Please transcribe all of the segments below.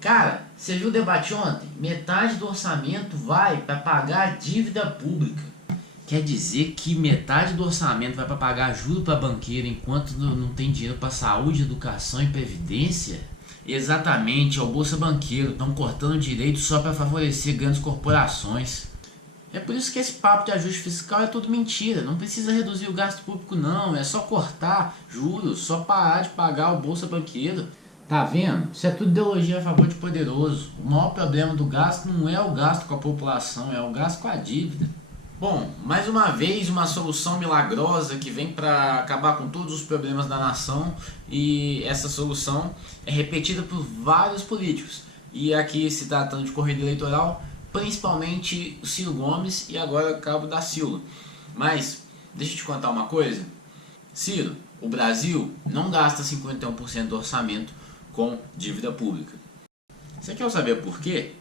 Cara, você viu o debate ontem? Metade do orçamento vai para pagar a dívida pública. Quer dizer que metade do orçamento vai para pagar juros para banqueiro enquanto não tem dinheiro para saúde, educação e previdência? Exatamente, é o Bolsa Banqueiro. Estão cortando direitos só para favorecer grandes corporações. É por isso que esse papo de ajuste fiscal é tudo mentira. Não precisa reduzir o gasto público não, é só cortar juros, só parar de pagar o Bolsa Banqueiro. Tá vendo? Isso é tudo ideologia a favor de poderoso. O maior problema do gasto não é o gasto com a população, é o gasto com a dívida. Bom, mais uma vez uma solução milagrosa que vem para acabar com todos os problemas da nação, e essa solução é repetida por vários políticos. E aqui se tratando de corrida eleitoral, principalmente o Ciro Gomes e agora Cabo Daciolo. Mas deixa eu te contar uma coisa. Ciro, o Brasil não gasta 51% do orçamento com dívida pública. Você quer saber por quê?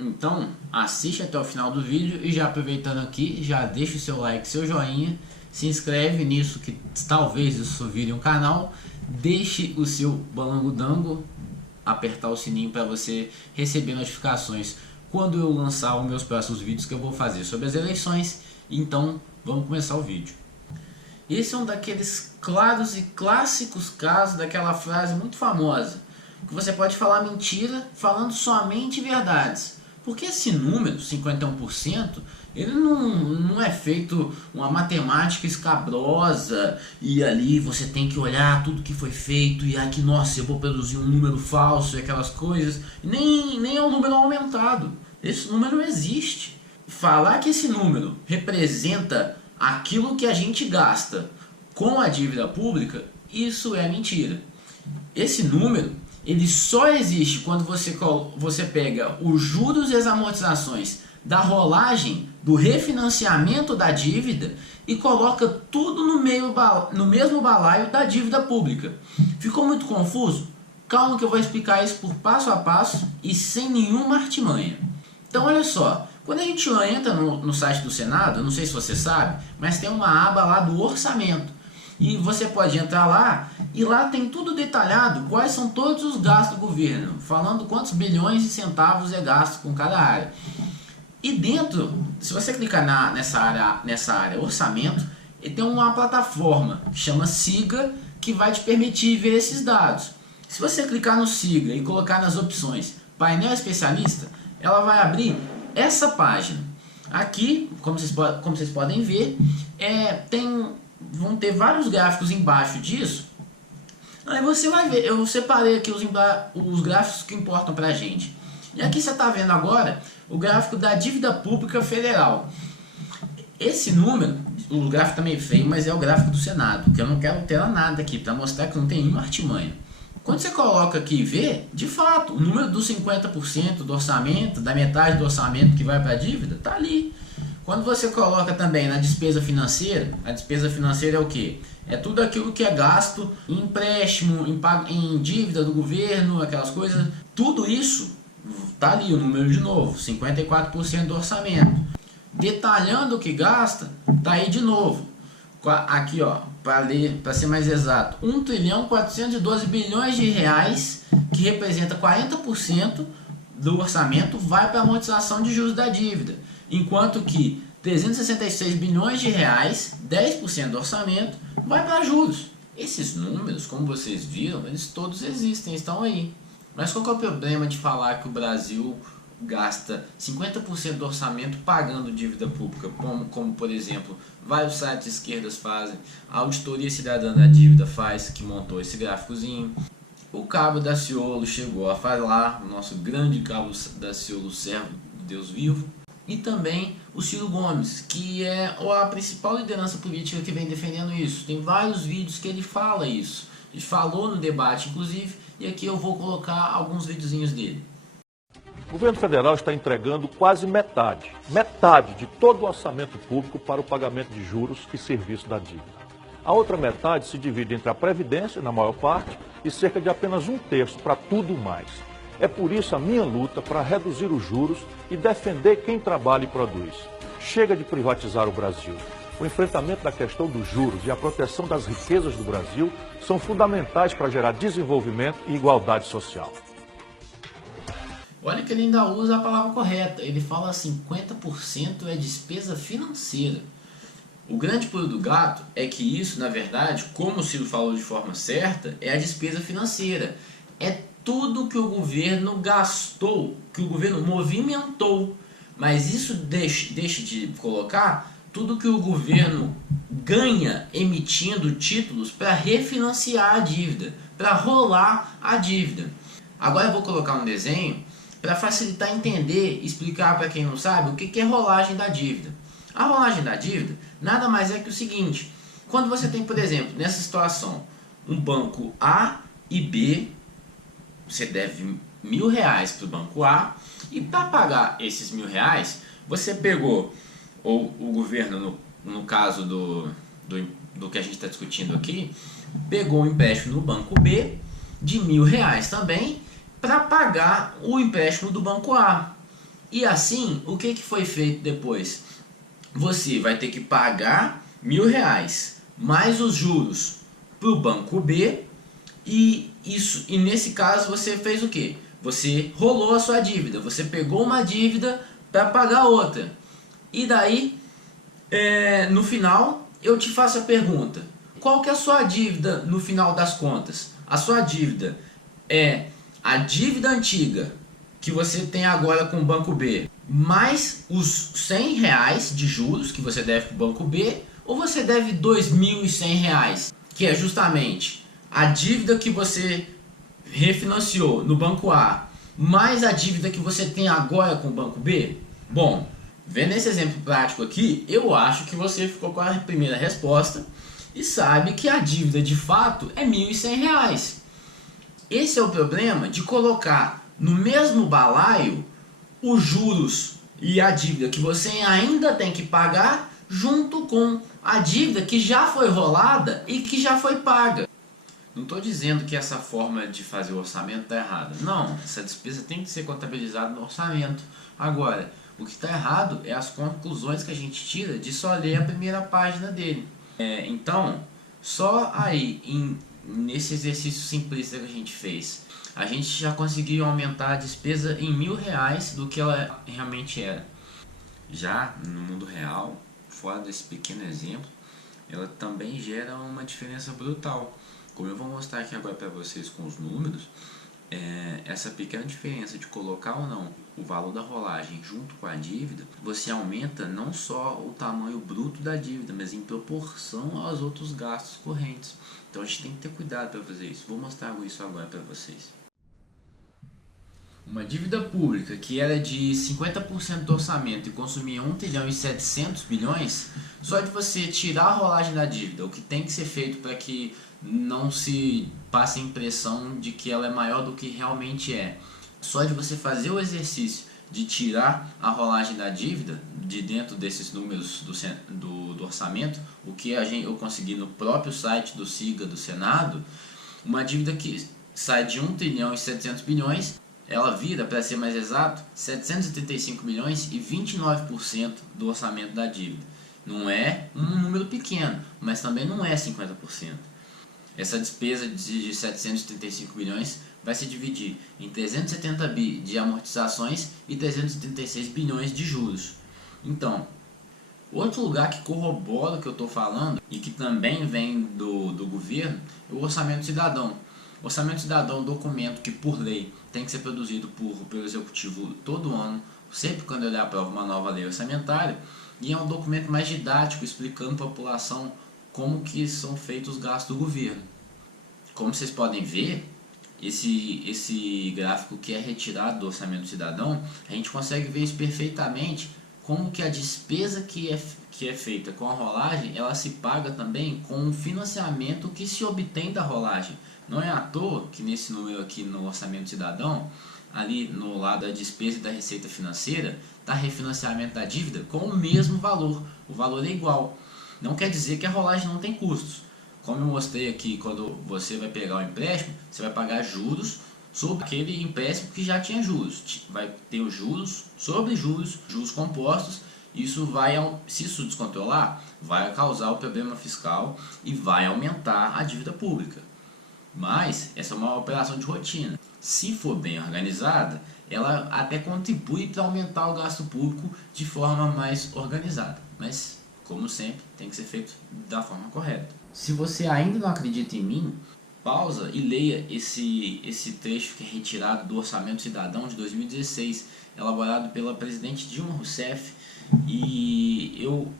Então assiste até o final do vídeo e já aproveitando aqui, já deixa o seu like, seu joinha, se inscreve nisso que talvez isso vire um canal, deixe o seu balangodango, apertar o sininho para você receber notificações quando eu lançar os meus próximos vídeos que eu vou fazer sobre as eleições. Então vamos começar o vídeo. Esse é um daqueles claros e clássicos casos daquela frase muito famosa, que você pode falar mentira falando somente verdades. Porque esse número, 51%, ele não é feito uma matemática escabrosa e ali você tem que olhar tudo que foi feito e aqui, nossa, eu vou produzir um número falso e aquelas coisas. Nem é um número aumentado. Esse número existe. Falar que esse número representa aquilo que a gente gasta com a dívida pública, isso é mentira. Esse número ele só existe quando você pega os juros e as amortizações da rolagem, do refinanciamento da dívida e coloca tudo no mesmo balaio da dívida pública. Ficou muito confuso? Calma que eu vou explicar isso por passo a passo e sem nenhuma artimanha. Então olha só, quando a gente entra no site do Senado, não sei se você sabe, mas tem uma aba lá do orçamento. E você pode entrar lá e lá tem tudo detalhado, quais são todos os gastos do governo, falando quantos bilhões de centavos é gasto com cada área. E dentro, se você clicar nessa área orçamento, ele tem uma plataforma que chama Siga, que vai te permitir ver esses dados. Se você clicar no Siga e colocar nas opções painel especialista, ela vai abrir essa página. Aqui, como vocês podem ver, vão ter vários gráficos embaixo disso. Aí você vai ver, eu separei aqui os gráficos que importam pra gente. E aqui você está vendo agora o gráfico da dívida pública federal. Esse número, o gráfico tá meio feio, mas é o gráfico do Senado, que eu não quero alterar nada aqui, para mostrar que não tem nenhuma artimanha. Quando você coloca aqui e vê, de fato, o número dos 50% do orçamento, da metade do orçamento que vai para a dívida, tá ali. Quando você coloca também na despesa financeira, a despesa financeira é o quê? É tudo aquilo que é gasto em empréstimo, em dívida do governo, aquelas coisas. Tudo isso tá ali o número de novo, 54% do orçamento. Detalhando o que gasta, tá aí de novo. Aqui, ó, para ser mais exato, 1.412 bilhões de reais, que representa 40% do orçamento, vai para a amortização de juros da dívida. Enquanto que 366 bilhões de reais, 10% do orçamento, vai para juros. Esses números, como vocês viram, eles todos existem, estão aí. Mas qual que é o problema de falar que o Brasil gasta 50% do orçamento pagando dívida pública, como por exemplo, vários sites de esquerdas fazem, a Auditoria Cidadã da Dívida faz, que montou esse gráficozinho. O Cabo Daciolo chegou a falar, o nosso grande Cabo Daciolo, servo de Deus vivo. E também o Ciro Gomes, que é a principal liderança política que vem defendendo isso. Tem vários vídeos que ele fala isso. Ele falou no debate, inclusive, e aqui eu vou colocar alguns videozinhos dele. O governo federal está entregando quase metade de todo o orçamento público para o pagamento de juros e serviço da dívida. A outra metade se divide entre a Previdência, na maior parte, e cerca de apenas 1/3 para tudo mais. É por isso a minha luta para reduzir os juros e defender quem trabalha e produz. Chega de privatizar o Brasil. O enfrentamento da questão dos juros e a proteção das riquezas do Brasil são fundamentais para gerar desenvolvimento e igualdade social. Olha que ele ainda usa a palavra correta. Ele fala 50% é despesa financeira. O grande pulo do gato é que isso, na verdade, como o Ciro falou de forma certa, é a despesa financeira. É tudo que o governo gastou, que o governo movimentou. Mas isso deixa de colocar tudo que o governo ganha emitindo títulos para refinanciar a dívida, para rolar a dívida. Agora eu vou colocar um desenho para facilitar entender, explicar para quem não sabe o que é rolagem da dívida. A rolagem da dívida nada mais é que o seguinte: quando você tem, por exemplo, nessa situação, um banco A e B, você deve R$1.000 para o banco A, e para pagar esses R$1.000, você pegou, ou o governo, no caso do que a gente está discutindo aqui, pegou um empréstimo no banco B de R$1.000 também, para pagar o empréstimo do banco A. E assim, o que foi feito depois? Você vai ter que pagar R$1.000 mais os juros para o banco B, e nesse caso você fez o quê? Você rolou a sua dívida, você pegou uma dívida para pagar outra. E daí, no final, eu te faço a pergunta: qual que é a sua dívida no final das contas? A sua dívida é a dívida antiga que você tem agora com o banco B, mais os R$100 de juros que você deve para o banco B, ou você deve R$2.100, que é justamente a dívida que você refinanciou no banco A, mais a dívida que você tem agora com o banco B? Bom, vendo esse exemplo prático aqui, eu acho que você ficou com a primeira resposta e sabe que a dívida de fato é R$1.100. Esse é o problema de colocar no mesmo balaio os juros e a dívida que você ainda tem que pagar, junto com a dívida que já foi rolada e que já foi paga. Não estou dizendo que essa forma de fazer o orçamento está errada. Não, essa despesa tem que ser contabilizada no orçamento. Agora, o que está errado é as conclusões que a gente tira de só ler a primeira página dele. Então, só aí, nesse exercício simplista que a gente fez, a gente já conseguiu aumentar a despesa em R$1.000 do que ela realmente era. Já no mundo real, fora desse pequeno exemplo, ela também gera uma diferença brutal. Como eu vou mostrar aqui agora para vocês com os números, essa pequena diferença de colocar ou não o valor da rolagem junto com a dívida, você aumenta não só o tamanho bruto da dívida, mas em proporção aos outros gastos correntes. Então a gente tem que ter cuidado para fazer isso. Vou mostrar isso agora para vocês. Uma dívida pública que era de 50% do orçamento e consumia 1.7 trilhões, só de você tirar a rolagem da dívida, o que tem que ser feito para que não se passe a impressão de que ela é maior do que realmente é. Só de você fazer o exercício de tirar a rolagem da dívida de dentro desses números do orçamento, o que eu consegui no próprio site do SIGA do Senado, uma dívida que sai de 1.7 trilhões, ela vira, para ser mais exato, 735 milhões e 29% do orçamento da dívida. Não é um número pequeno, mas também não é 50%. Essa despesa de 735 bilhões vai se dividir em 370 bi de amortizações e 336 bilhões de juros. Então, outro lugar que corrobora o que eu estou falando e que também vem do governo é o Orçamento Cidadão. O Orçamento Cidadão é um documento que, por lei, tem que ser produzido pelo Executivo todo ano, sempre quando ele aprova uma nova lei orçamentária, e é um documento mais didático, explicando para a população como que são feitos os gastos do governo. Como vocês podem ver, esse gráfico que é retirado do Orçamento Cidadão, a gente consegue ver isso perfeitamente, como que a despesa que é feita com a rolagem, ela se paga também com o financiamento que se obtém da rolagem. Não é à toa que nesse número aqui no Orçamento Cidadão, ali no lado da despesa e da receita financeira, está refinanciamento da dívida com o mesmo valor. O valor é igual. Não quer dizer que a rolagem não tem custos. Como eu mostrei aqui, quando você vai pegar o empréstimo, você vai pagar juros sobre aquele empréstimo que já tinha juros. Vai ter os juros sobre juros, juros compostos. Isso vai, se isso descontrolar, vai causar o problema fiscal e vai aumentar a dívida pública. Mas essa é uma operação de rotina. se for bem organizada, ela até contribui para aumentar o gasto público de forma mais organizada. Mas, como sempre, tem que ser feito da forma correta. Se você ainda não acredita em mim, pausa e leia esse trecho que é retirado do Orçamento Cidadão de 2016, elaborado pela presidente Dilma Rousseff.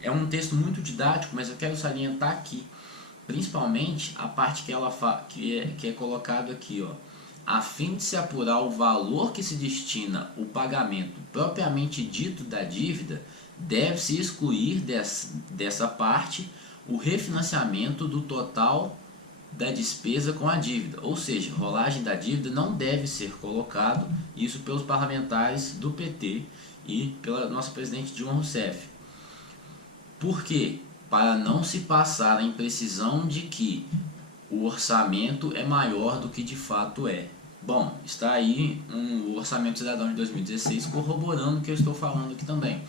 É um texto muito didático, mas eu quero salientar aqui, principalmente a parte que ela que é colocado aqui, ó. A fim de se apurar o valor que se destina o pagamento propriamente dito da dívida, deve-se excluir dessa parte o refinanciamento do total da despesa com a dívida, ou seja, rolagem da dívida não deve ser colocado, isso pelos parlamentares do PT e pela nossa presidente Dilma Rousseff. Por quê? Para não se passar a imprecisão de que o orçamento é maior do que de fato é. Bom, está aí o Orçamento Cidadão de 2016 corroborando o que eu estou falando aqui também.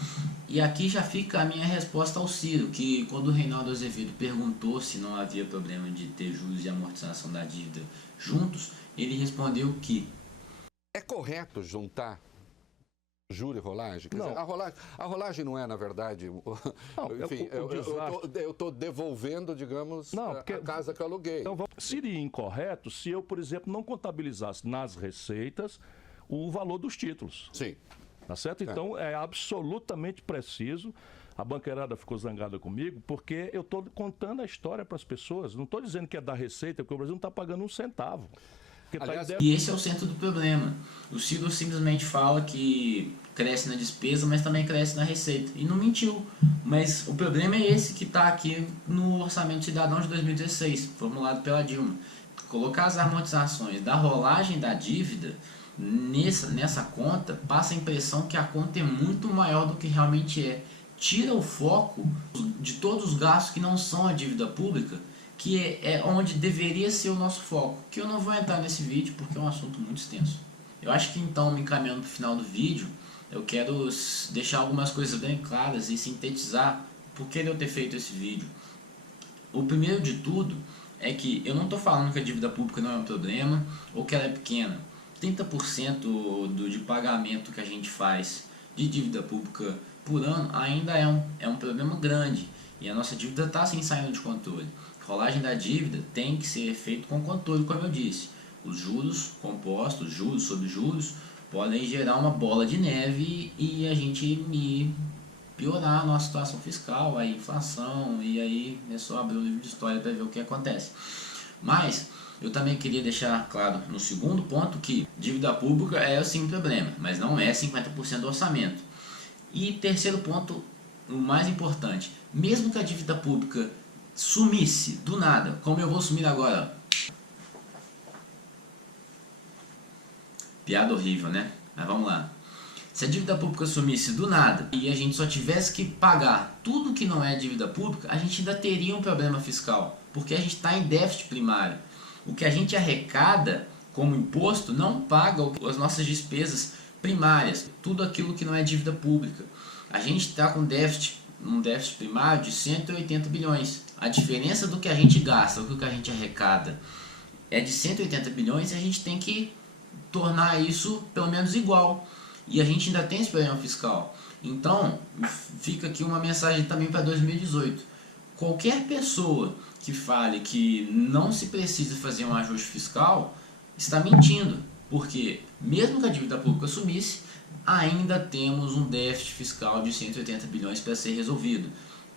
E aqui já fica a minha resposta ao Ciro, que quando o Reinaldo Azevedo perguntou se não havia problema de ter juros e amortização da dívida juntos, ele respondeu que é correto juntar juro e rolagem? Quer dizer, a rolagem não é, na verdade... Não, enfim, eu estou devolvendo, digamos, a casa que eu aluguei. Então, seria incorreto se eu, por exemplo, não contabilizasse nas receitas o valor dos títulos. Sim. Tá certo? Então, é absolutamente preciso. A banqueirada ficou zangada comigo porque eu estou contando a história para as pessoas. Não estou dizendo que é da receita, porque o Brasil não está pagando um centavo. Aliás, e esse é o centro do problema. O Ciro simplesmente fala que cresce na despesa, mas também cresce na receita. E não mentiu. Mas o problema é esse que está aqui no Orçamento Cidadão de 2016, formulado pela Dilma. Colocar as amortizações da rolagem da dívida nessa conta, passa a impressão que a conta é muito maior do que realmente é. Tira o foco de todos os gastos que não são a dívida pública, que é onde deveria ser o nosso foco, que eu não vou entrar nesse vídeo porque é um assunto muito extenso. Eu acho que então, me encaminhando para o final do vídeo, eu quero deixar algumas coisas bem claras e sintetizar por que eu ter feito esse vídeo. O primeiro de tudo é que eu não estou falando que a dívida pública não é um problema ou que ela é pequena. 30% de pagamento que a gente faz de dívida pública por ano ainda é um problema grande e a nossa dívida está assim saindo de controle. Rolagem da dívida tem que ser feito com controle, como eu disse. Os juros compostos, juros sobre juros, podem gerar uma bola de neve e a gente piorar a nossa situação fiscal, a inflação, e aí é só abrir o livro de história para ver o que acontece. Mas eu também queria deixar claro no segundo ponto que dívida pública é sim um problema, mas não é 50% do orçamento. E terceiro ponto, o mais importante, mesmo que a dívida pública sumisse do nada, como eu vou sumir agora. Piada horrível, né? Mas vamos lá. Se a dívida pública sumisse do nada e a gente só tivesse que pagar tudo que não é dívida pública, a gente ainda teria um problema fiscal, porque a gente está em déficit primário. O que a gente arrecada como imposto não paga as nossas despesas primárias, tudo aquilo que não é dívida pública. A gente está com um déficit primário de 180 bilhões. A diferença do que a gente gasta, do que a gente arrecada, é de 180 bilhões e a gente tem que tornar isso pelo menos igual. E a gente ainda tem esse problema fiscal. Então, fica aqui uma mensagem também para 2018. Qualquer pessoa que fale que não se precisa fazer um ajuste fiscal está mentindo. Porque mesmo que a dívida pública sumisse, ainda temos um déficit fiscal de 180 bilhões para ser resolvido.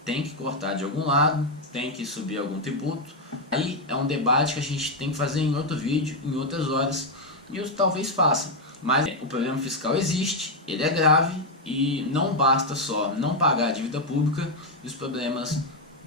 Tem que cortar de algum lado, tem que subir algum tributo. Aí é um debate que a gente tem que fazer em outro vídeo, em outras horas, e eu talvez faça. Mas o problema fiscal existe, ele é grave e não basta só não pagar a dívida pública e os problemas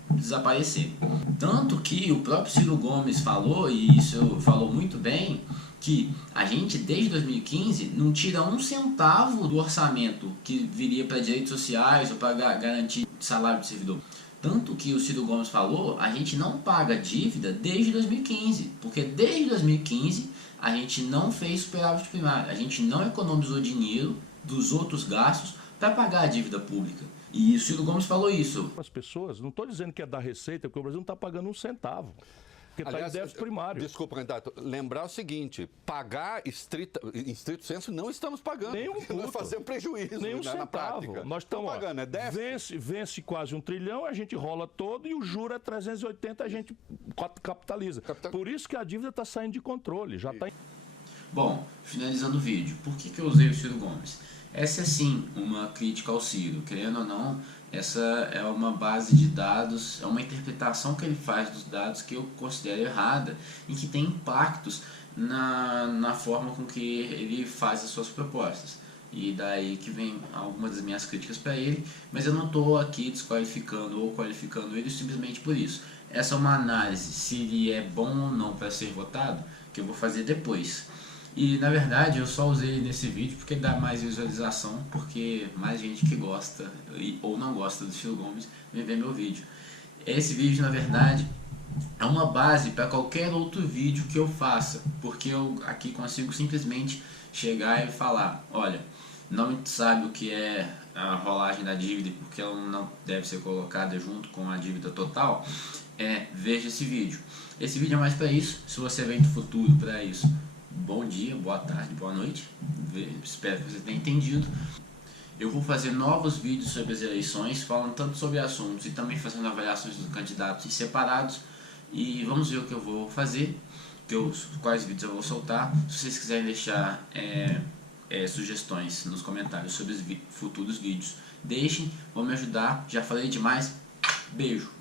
desaparecerem. Tanto que o próprio Ciro Gomes falou, e isso falou muito bem, que a gente desde 2015 não tira um centavo do orçamento que viria para direitos sociais ou para garantir salário de servidor. Tanto que o Ciro Gomes falou, a gente não paga dívida desde 2015, porque desde 2015 a gente não fez superávit primário, a gente não economizou dinheiro dos outros gastos para pagar a dívida pública. E o Ciro Gomes falou isso. As pessoas, não estou dizendo que é da receita, porque o Brasil não está pagando um centavo. porque está em déficit primário. Desculpa, candidato, lembrar o seguinte, pagar em estrito senso não estamos pagando. Nós fazemos prejuízo na prática. Nós estamos pagando, é déficit. Vence quase 1 trilhão, a gente rola todo e o juro é 380, a gente capitaliza. Por isso que a dívida está saindo de controle, já está. Bom, finalizando o vídeo, por que eu usei o Ciro Gomes? Essa é sim uma crítica ao Ciro, querendo ou não, essa é uma base de dados, é uma interpretação que ele faz dos dados que eu considero errada e que tem impactos na forma com que ele faz as suas propostas. E daí que vem algumas das minhas críticas para ele, mas eu não estou aqui desqualificando ou qualificando ele simplesmente por isso. Essa é uma análise, se ele é bom ou não para ser votado, que eu vou fazer depois. E na verdade eu só usei ele nesse vídeo porque dá mais visualização, porque mais gente que gosta ou não gosta do Ciro Gomes vem ver meu vídeo. Esse vídeo na verdade é uma base para qualquer outro vídeo que eu faça, porque eu aqui consigo simplesmente chegar e falar, olha, não sabe o que é a rolagem da dívida, porque ela não deve ser colocada junto com a dívida total, veja esse vídeo. Esse vídeo é mais para isso, se você vem do futuro para isso. Bom dia, boa tarde, boa noite, espero que você tenha entendido. Eu vou fazer novos vídeos sobre as eleições, falando tanto sobre assuntos e também fazendo avaliações dos candidatos separados. E vamos ver o que eu vou fazer, quais vídeos eu vou soltar. Se vocês quiserem deixar sugestões nos comentários sobre os futuros vídeos, deixem, vão me ajudar. Já falei demais, beijo!